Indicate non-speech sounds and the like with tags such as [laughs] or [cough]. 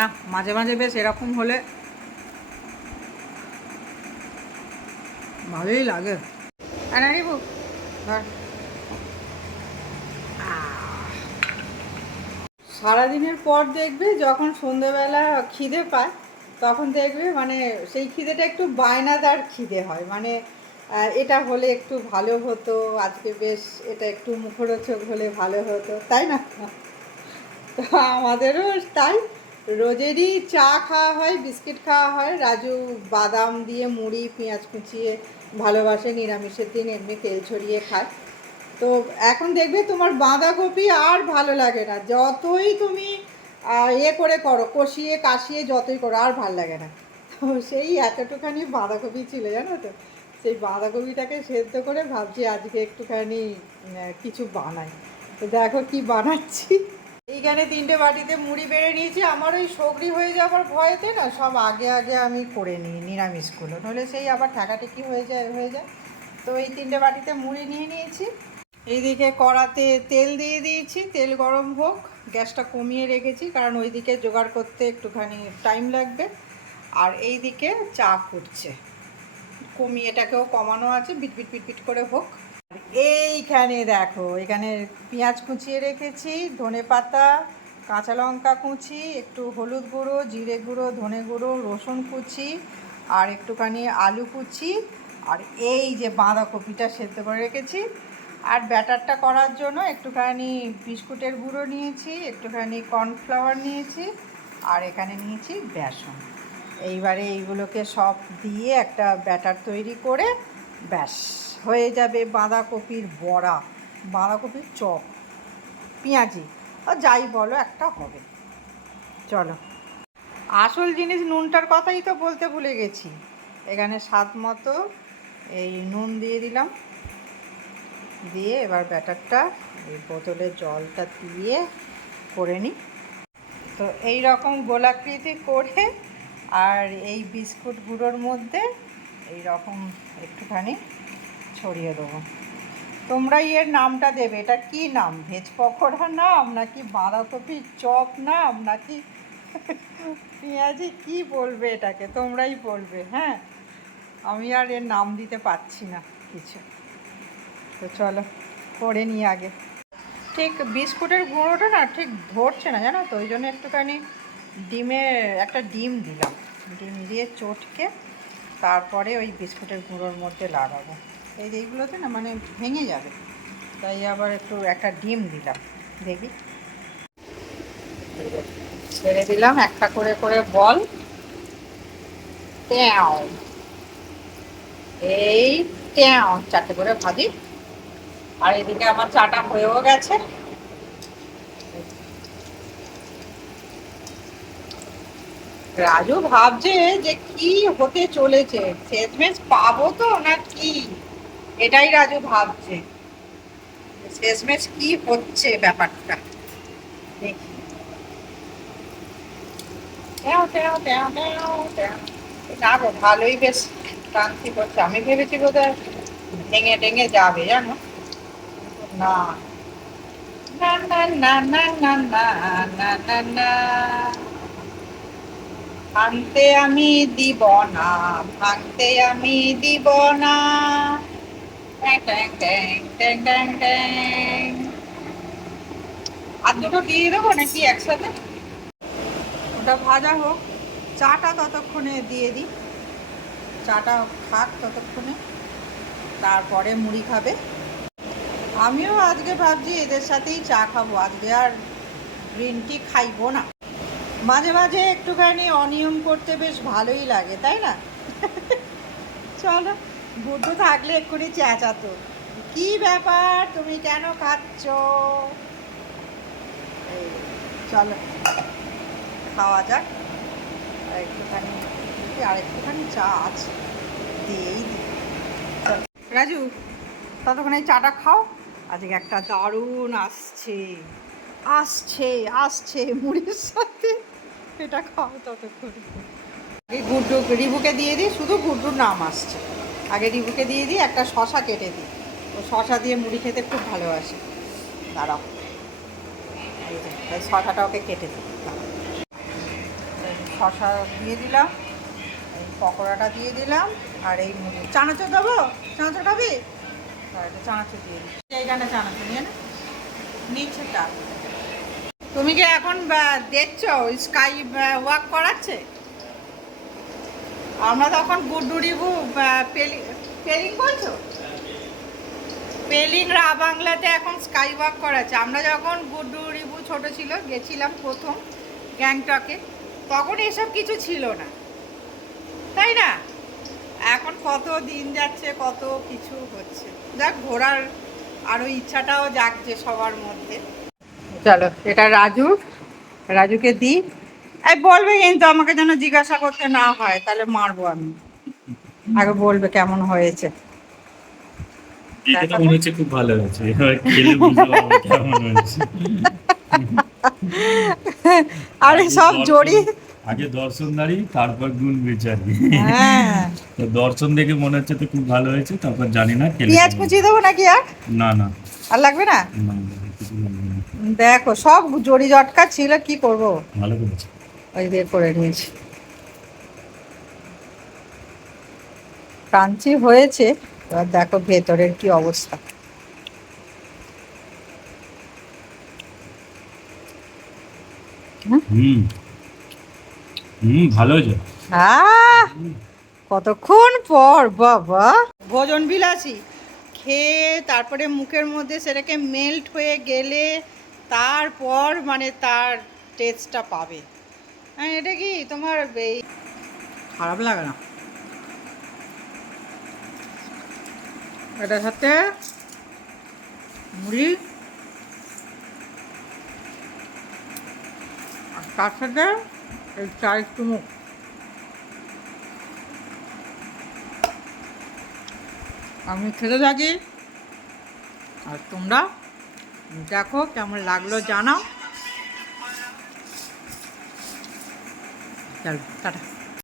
না, মাঝে মাঝে বেশ এরকম হলে ভালোই লাগে। ধর। সারাদিনের পর দেখবে যখন সন্ধেবেলা খিদে পায়, তখন দেখবে মানে সেই খিদেটা একটু বায়নাদার খিদে হয়। মানে এটা হলে একটু ভালো হতো, আজকে বেশ এটা একটু মুখরোচক হলে ভালো হতো, তাই না? তো আমাদেরও তাই। রোজেরই চা খাওয়া হয়, বিস্কিট খাওয়া হয়। রাজু বাদাম দিয়ে মুড়ি, পেঁয়াজ কুচিয়ে ভালোবাসে, নিরামিষের দিন এমনি তেল ছড়িয়ে খায়। তো এখন দেখবে তোমার বাঁধাকপি আর ভালো লাগে না। যতই তুমি ইয়ে করে করো, কষিয়ে, কাশিয়ে যতই করো, আর ভালো লাগে না। তো সেই এতটুখানি বাঁধাকপি ছিল, জানো তো? সেই বাঁধাকপিটাকে সেদ্ধ করে ভাবছি আজকে একটুখানি কিছু বানাই। তো দেখো কি বানাচ্ছি। এইখানে তিনটে বাটিতে মুড়ি বেড়ে নিয়েছি, আমার ওই সগড়ি হয়ে যাওয়ার ভয়েতে না সব আগে আগে আমি করে নিই নিরামিষগুলো নইলে সেই আবার ঠেকাঠেকি হয়ে যায় হয়ে যায়। তো এই তিনটে বাটিতে মুড়ি নিয়ে নিয়েছি। এইদিকে কড়াতে তেল দিয়ে দিয়েছি, তেল গরম হোক, গ্যাসটা কমিয়ে রেখেছি, কারণ ওইদিকে জোগাড় করতে একটুখানি টাইম লাগবে। আর এই দিকে চা ফুটছে। কমিয়ে এটাকেও কমানো আছে বিট বিট বিট বিট করে হোক। এইখানে দেখো, এখানে পেঁয়াজ কুচিয়ে রেখেছি, ধনে পাতা, কাঁচা লঙ্কা কুচি, একটু হলুদ গুঁড়ো, জিরে গুঁড়ো, ধনে গুঁড়ো, রসুন কুচি, আর একটুখানি আলু কুচি, আর এই যে বাঁধাকপিটা সেদ্ধ করে রেখেছি। আর ব্যাটারটা করার জন্য একটুখানি বিস্কুটের গুঁড়ো নিয়েছি, একটুখানি কর্নফ্লাওয়ার নিয়েছি, আর এখানে নিয়েছি বেসন। এইবারে এইগুলোকে সব দিয়ে একটা ব্যাটার তৈরি করে ব্যাস। হয়ে যাবে বাঁধাকপির বড়া, বাঁধাকপির চপ, পেঁয়াজি, আর যাই বলো একটা হবে। চলো। আসল জিনিস নুনটার কথাই তো বলতে ভুলে গেছি। এখানে স্বাদ মতো এই নুন দিয়ে দিলাম। দিয়ে এবার ব্যাটারটা এই বোতলে জলটা দিয়ে করে নিই। তো এই রকম গোলাকৃতি করে আর এই বিস্কুট গুঁড়োর মধ্যে এই রকম একটুখানি ছড়িয়ে দেবো। তোমরাই এর নামটা দেবে, এটা কি নাম? ভেজ পকোড়া নাম নাকি বাঁধাকপির চপ নাম নাকি? পেঁয়াজি কি বলবে এটাকে? তোমরাই বলবে হ্যাঁ? আমি আর এর নাম দিতে পারছি না কিছু। তো চলো, করে নিই আগে। ঠিক বিস্কুটের গুঁড়োটা না ঠিক ধরছে না, জানো তো? ওই জন্য একটুখানি ডিমের একটা ডিম দিলাম। ডিম দিয়ে চটকে তারপরে ওই বিস্কুটের গুঁড়োর মধ্যে লাগাবো। এই যে এইগুলোতে না মানে ভেঙে যাবে। তাই আবার একটু একটা ডিম দিলাম। দেখি। ছেড়ে দিলাম একটা করে করে বল। ট্যাও এই ট্যাও চারটে করে ভাজি। আর এদিকে আমার চাটা হয়েও গেছে। রাজু ভাবছে যে কি হতে চলেছে? শেষমেশ পাবো তো না কি? এটাই রাজু ভাবছে। শেষমেশ কি হচ্ছে ব্যাপারটা? দেখি। না গো ভালোই বেশ ক্লান্তি করছে। আমি ভেবেছি বোধহয় ভেঙে টেঙে যাবে জানো? না। না না না না না না না না না। ভাঙতে আমি দিব না ভাঙতে আমি দিব না। আর দুটো দিয়ে দেবো নাকি একসাথে? ওটা ভাজা হোক। চাটা ততক্ষণে দিয়ে দিই। চাটা খাক ততক্ষণে। তারপরে মুড়ি খাবে। আমিও আজকে ভাবছি এদের সাথেই চা খাব। আজকে আর গ্রিন টি খাইবো না। মাঝে মাঝে একটুখানি অনিয়ম করতে বেশ ভালোই লাগে, তাই না? [laughs] চলো। বুদ্ধ থাকলে এক্ষুনি চেঁচাতো। কি ব্যাপার? তুমি কেন খাচ্ছ? এই, চলো খাওয়া যাক। একটুখানি আর একটুখানি চা আছে। দিয়েই রাজু ততক্ষণ এই চাটা খাও। আজকে একটা দারুণ আসছে। আসছে আসছে মুড়ির সাথে। এটা খাও ততক্ষণ। আগে গুড্ডু রিবুকে দিয়ে দিই শুধু গুড্ডুর নাম আসছে। আগে রিবুকে দিয়ে দিই, একটা শশা কেটে দিই। ও শশা দিয়ে মুড়ি খেতে খুব ভালোবাসে। দাঁড়াও। এই শশাটা ওকে কেটে দিই। শশা দিয়ে দিলাম পকোড়াটা দিয়ে দিলাম, আর এই মুড়ি। চানাচুর দেবো চানাচুর খাবি? আর চানাচুর দিয়ে দিই। এইখানে চানাচুর, নিয়ে না। নিচ্ছে তুমি কি এখন দেখছ? স্কাই ওয়াক করাচ্ছে? আমরা তখন গুড্ডুরিবু পেলিং বলছো? পেলিং রা বাংলাতে এখন স্কাই ওয়াক করাচ্ছে আমরা যখন গুড্ডুরিবু ছোট ছিল, গেছিলাম প্রথম গ্যাংটকে, তখন এসব কিছু ছিল না। তাই না? এখন কত দিন যাচ্ছে, কত কিছু হচ্ছে। যাক, ঘোরার আরও ইচ্ছাটাও জাগছে সবার মধ্যে। চলো, এটা রাজু। রাজুকে দিই বলবে কিন্তু আমাকে যেন জিজ্ঞাসা করতে না হয় তাহলে মারবো আমি। আগে বলবে কেমন হয়েছে। এটা মনে হচ্ছে খুব ভালো হয়েছে। খেলে কেমন হয়েছে। আরে সব জড়ি আগে দর্শনদারি তারপর গুণ বিচারি হ্যাঁ। তো দর্শন দেখে মনে হচ্ছে তো খুব ভালো হয়েছে তারপর জানি না খেলে পেঁয়াজ। কুচিয়ে দেবো নাকি আর? না না। আর লাগবে না। দেখো সব জড়ি জটকা ছিল কি করব? ভালো করেছে। ওই বের করে নিয়েছি। ক্রাঞ্চি হয়েছে এবার দেখো ভেতরের কি অবস্থা। হুম। হুম ভালো আহ! কতক্ষণ পর বাবা। ভোজন বিলাসী। খেয়ে তারপরে মুখের মধ্যে সেটাকে মেল্ট হয়ে গেলে তারপর মানে তার টেস্টটা পাবে। হ্যাঁ এটা কি তোমার এই খারাপ লাগে না। এটার সাথে মুড়ি আর তার সাথে এই চার চুমুক। আমি খেতে থাকি। আর তোমরা দেখো কেমন লাগল, জানাও। চলো টাটা